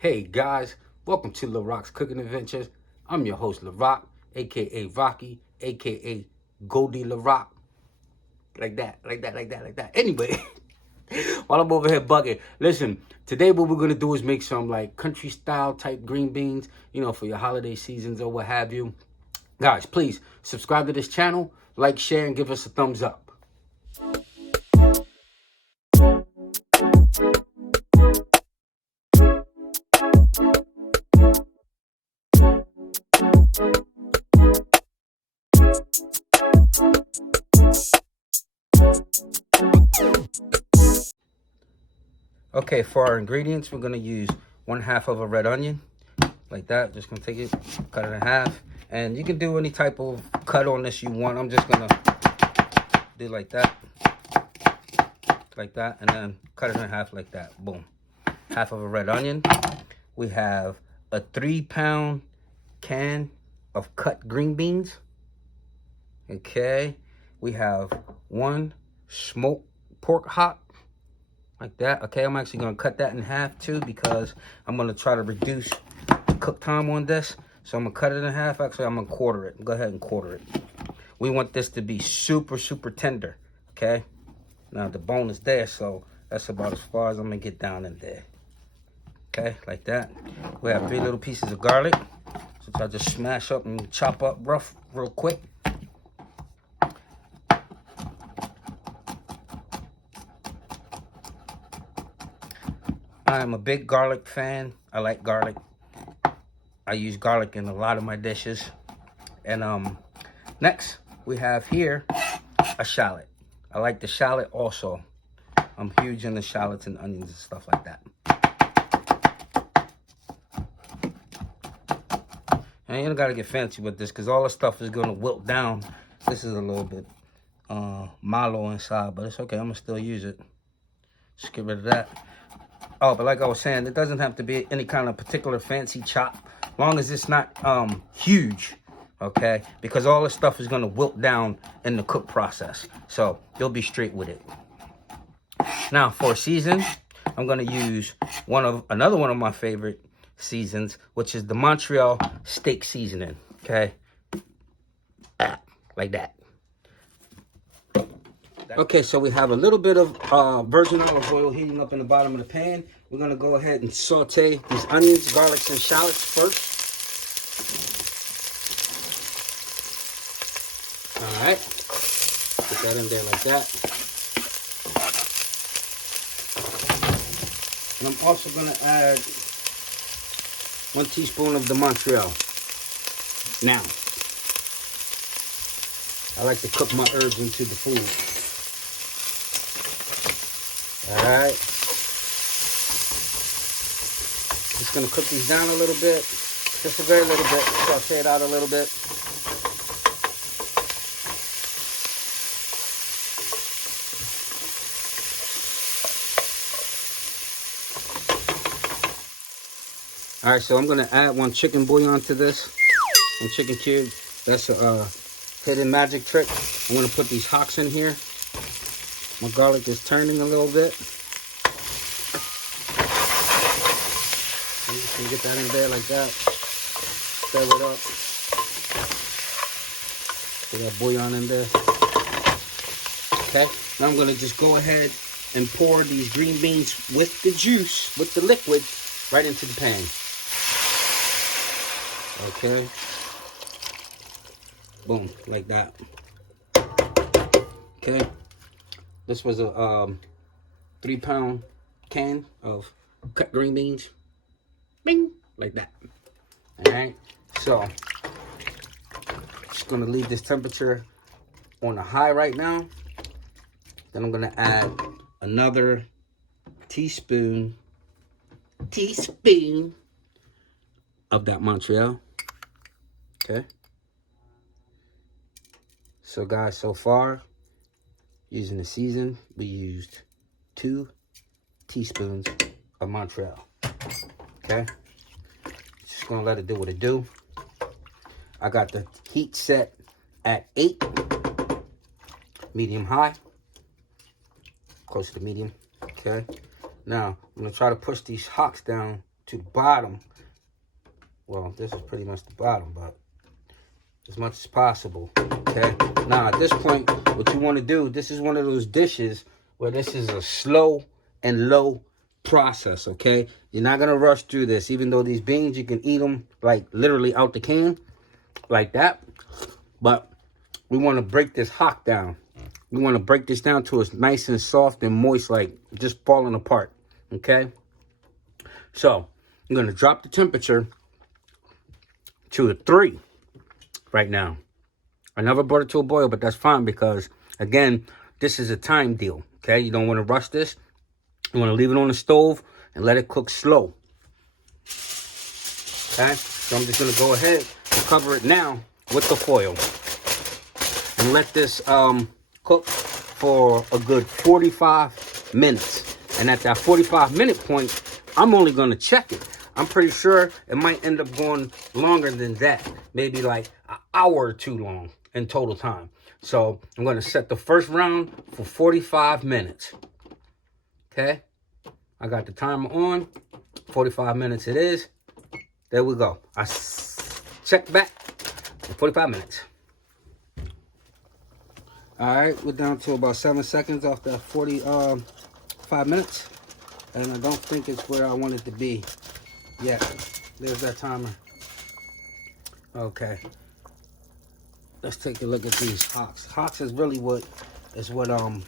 Hey guys, welcome to Larocks Cooking Adventures. I'm your host Larock, aka Rocky, aka Goldie Larock. Like that. Anyway, while I'm over here bugging, listen, today what we're gonna do is make some like country style type green beans, for your holiday seasons or what have you. Guys, please subscribe to this channel, like, share, and give us a thumbs up. Okay, for our ingredients, we're gonna use 1/2 of a red onion, like that. Just gonna take it, cut it in half, and you can do any type of cut on this you want. I'm just gonna do like that, and then cut it in half like that. Boom, 1/2 of a red onion. We have a 3-pound can of cut green beans. Okay, we have 1 smoked pork hock. Like that. Okay, I'm actually going to cut that in half too because I'm going to try to reduce the cook time on this. So I'm going to cut it in half. Actually, I'm going to quarter it. Go ahead and quarter it. We want this to be super, super tender. Okay. Now the bone is there, so that's about as far as I'm going to get down in there. Okay, like that. We have 3 little pieces of garlic. So I just smash up and chop up rough real quick. I'm a big garlic fan. I like garlic. I use garlic in a lot of my dishes. And next we have here a shallot. I like the shallot also. I'm huge into shallots and onions and stuff like that. And you don't gotta get fancy with this because all the stuff is gonna wilt down. This is a little bit mallow inside, but it's okay. I'm gonna still use it. Just get rid of that. Oh, but like I was saying, it doesn't have to be any kind of particular fancy chop, long as it's not huge, okay? Because all this stuff is going to wilt down in the cook process, so you'll be straight with it. Now, for season, I'm going to use another one of my favorite seasons, which is the Montreal steak seasoning, okay? Like that. Okay, so we have a little bit of virgin olive oil heating up in the bottom of the pan. We're going to go ahead and saute these onions, garlics, and shallots first. All right. Put that in there like that. And I'm also going to add 1 teaspoon of the Montreal. Now, I like to cook my herbs into the food. All right, just gonna cook these down a little bit, just a very little bit, saute it out a little bit. All right, so I'm gonna add 1 chicken bouillon to this, 1 chicken cube. That's a hidden magic trick. I'm gonna put these hocks in here. My garlic is turning a little bit. You can get that in there like that. Stir it up. Put that bouillon in there. Okay. Now I'm going to just go ahead and pour these green beans with the juice, with the liquid, right into the pan. Okay. Boom, like that. Okay. This was a 3-pound can of cut green beans. Bing! Like that. Alright. So, just going to leave this temperature on a high right now. Then I'm going to add another teaspoon of that Montreal. Okay. So guys, so far, using the season, we used 2 teaspoons of Montreal. Okay, just gonna let it do what it do. I got the heat set at 8, medium high, close to medium. Okay, now I'm gonna try to push these hocks down to the bottom. Well, this is pretty much the bottom, but as much as possible, okay? Now, at this point, what you want to do, this is one of those dishes where this is a slow and low process, okay? You're not going to rush through this. Even though these beans, you can eat them, like, literally out the can, like that. But we want to break this hock down. We want to break this down to it's nice and soft and moist, like just falling apart, okay? So, I'm going to drop the temperature to a 3 right now. I never brought it to a boil, but that's fine because, again, this is a time deal, okay? You don't want to rush this. You want to leave it on the stove and let it cook slow, okay? So I'm just going to go ahead and cover it now with the foil and let this cook for a good 45 minutes. And at that 45-minute point, I'm only going to check it. I'm pretty sure it might end up going longer than that. Maybe like an hour or two long in total time. So I'm going to set the first round for 45 minutes. Okay. I got the timer on. 45 minutes it is. There we go. I check back in 45 minutes. All right. We're down to about 7 seconds off that 45 minutes. And I don't think it's where I want it to be. Yeah, there's that timer. Okay. Let's take a look at these hocks. Hocks is really what I'm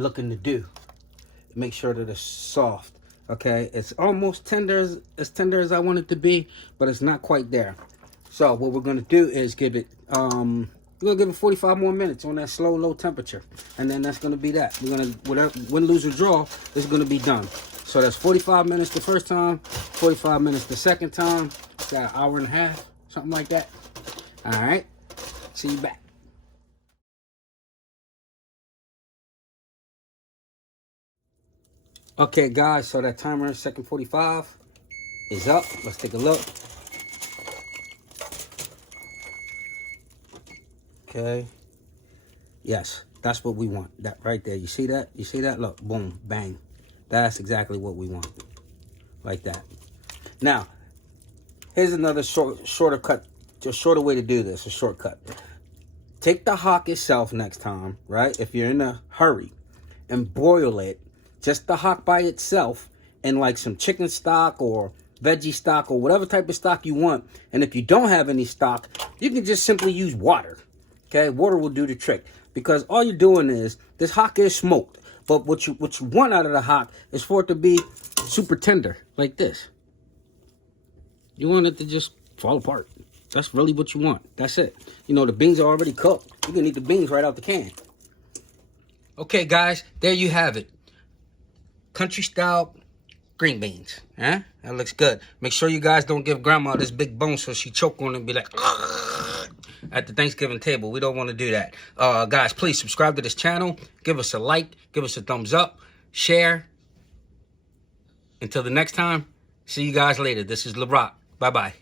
looking to do. Make sure that it's soft. Okay, it's almost tender, as tender as I want it to be, but it's not quite there. So what we're gonna do is give it we're gonna give it 45 more minutes on that slow, low temperature. And then that's gonna be that. We're gonna, whatever, win, lose, or draw, it's gonna be done. So that's 45 minutes the first time, 45 minutes the second time. Got an hour and a half, something like that. All right, see you back. Okay, guys, so that timer, second 45, is up. Let's take a look. Okay. Yes, that's what we want. That right there. You see that? You see that? Look, boom, bang. That's exactly what we want. Like that. Now, here's another shorter cut, a shorter way to do this, a shortcut. Take the hock itself next time, right? If you're in a hurry, and boil it, just the hock by itself, in like some chicken stock or veggie stock or whatever type of stock you want. And if you don't have any stock, you can just simply use water. Okay, water will do the trick because all you're doing is this hock is smoked. But what you want out of the hock is for it to be super tender, like this. You want it to just fall apart. That's really what you want. That's it. You know, the beans are already cooked. You can eat the beans right out the can. Okay, guys, there you have it. Country style green beans. Huh? That looks good. Make sure you guys don't give grandma this big bone so she choke on it and be like, ugh, at the Thanksgiving table. We don't want to do that. Guys, please subscribe to this channel. Give us a like. Give us a thumbs up. Share. Until the next time, see you guys later. This is Larock. Bye-bye.